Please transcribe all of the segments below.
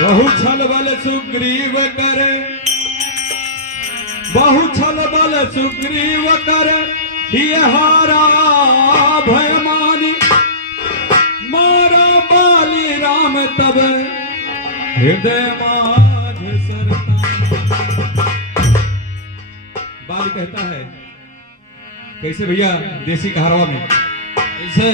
बहु छल बल सुग्रीव करे, बहु छल बल सुग्रीव करे, ये हारा भय मानी, मारा बाली राम तब हृदय माझ सरता। बाली कहता है कैसे भैया देसी कहारवा में, कैसे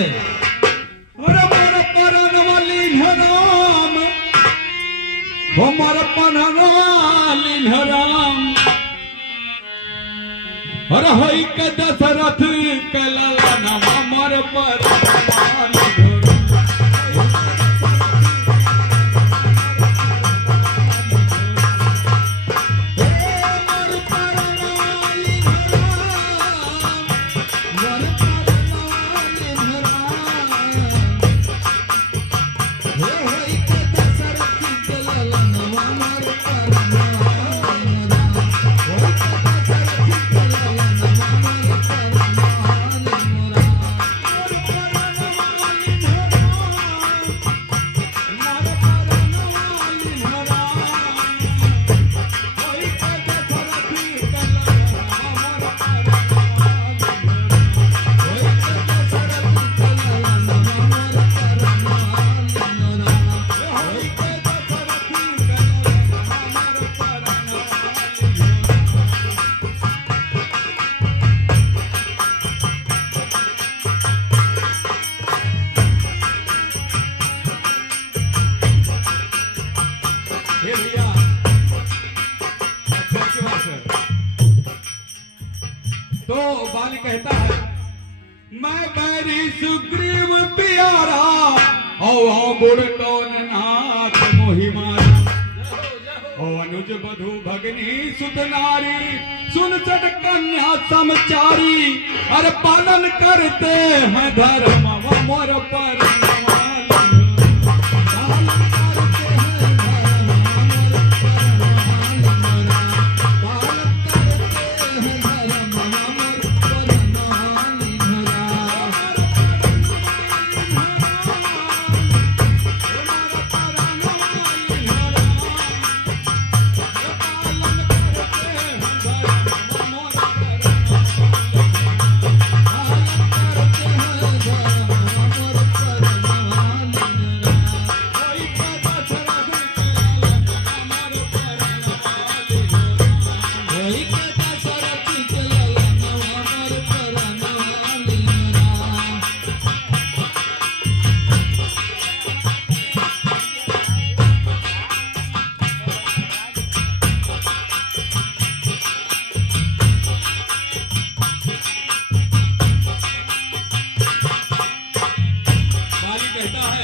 हमारा पनवाली राम हर हई के दशरथ के लाला हमर पर तो बाली कहता है मैं बैरी सुग्रीव प्यारा औ गुड़ कौन नाथ मोहि मारा ओ अनुज बधु भगनी सुत नारी सुन चट कन्या समचारी अरे पालन करते हैं धर्म मोर पर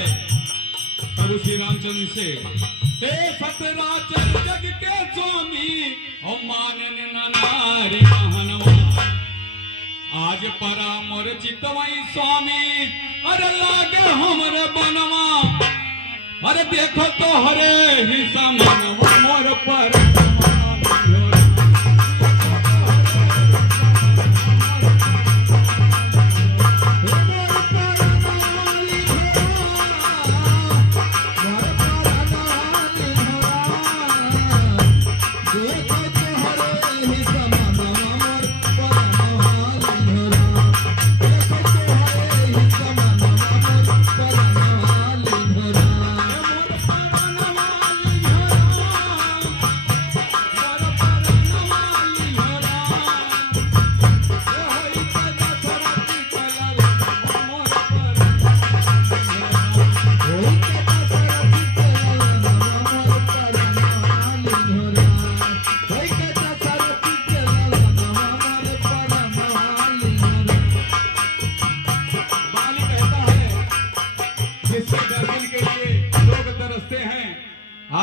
प्रभु श्री रामचंद्र से हे सतराचर जग के स्वामी ओ मानन नारी महनवा आज परा मोर चितवई स्वामी अरे लागे हमरे बनवा अरे देखो तो हरे ही समनवा मोर पर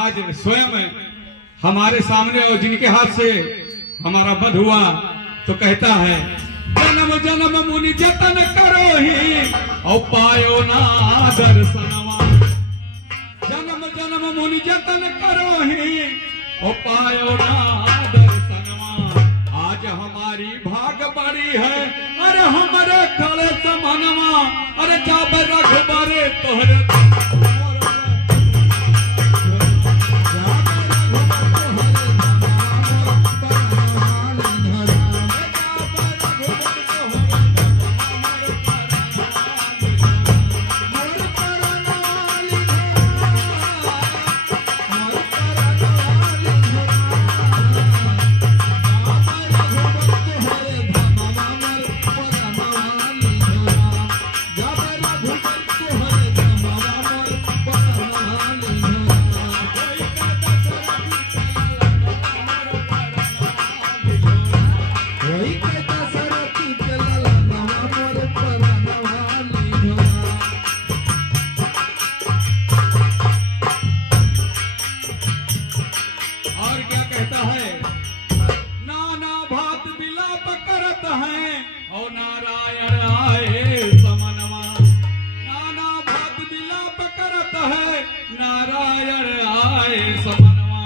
आज स्वयं हमारे सामने और जिनके हाथ से हमारा वध हुआ तो कहता है जन्म जन्म मुनि जतन करो ही और पायो ना दर्शनवा जन्म जन्म मुनि जतन करो ही और पायो ना दर्शनवा आज हमारी भाग बड़ी है अरे हमारे खड़े समनवा अरे जाब रखबारे तोहरे नारायण आए समनवा,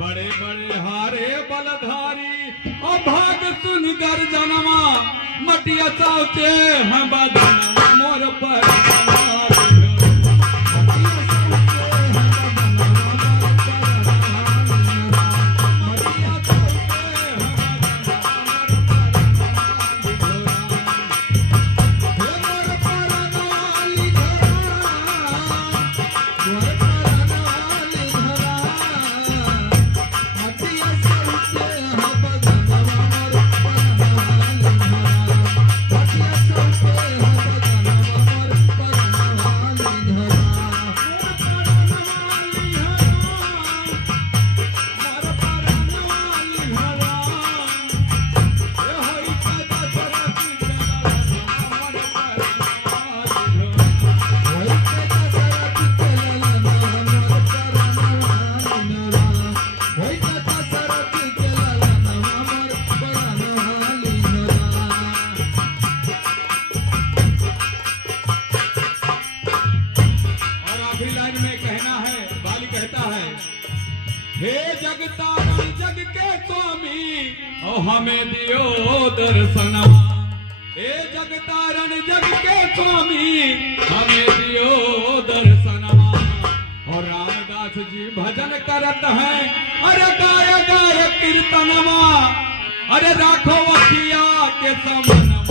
बड़े बड़े हारे बलधारी और भाग सुन गर्जनवा, मटिया साउचे हैं बदनवा मोर पर हे जगतारण जग के स्वामी ओ हमें दियो दर्शनवा, हे जगतारण जग के स्वामी हमें दियो दर्शनवा। और रामदास जी भजन करत हैं, अरे गाय गाय कीर्तनवा, अरे राखो अखिया के समनवा।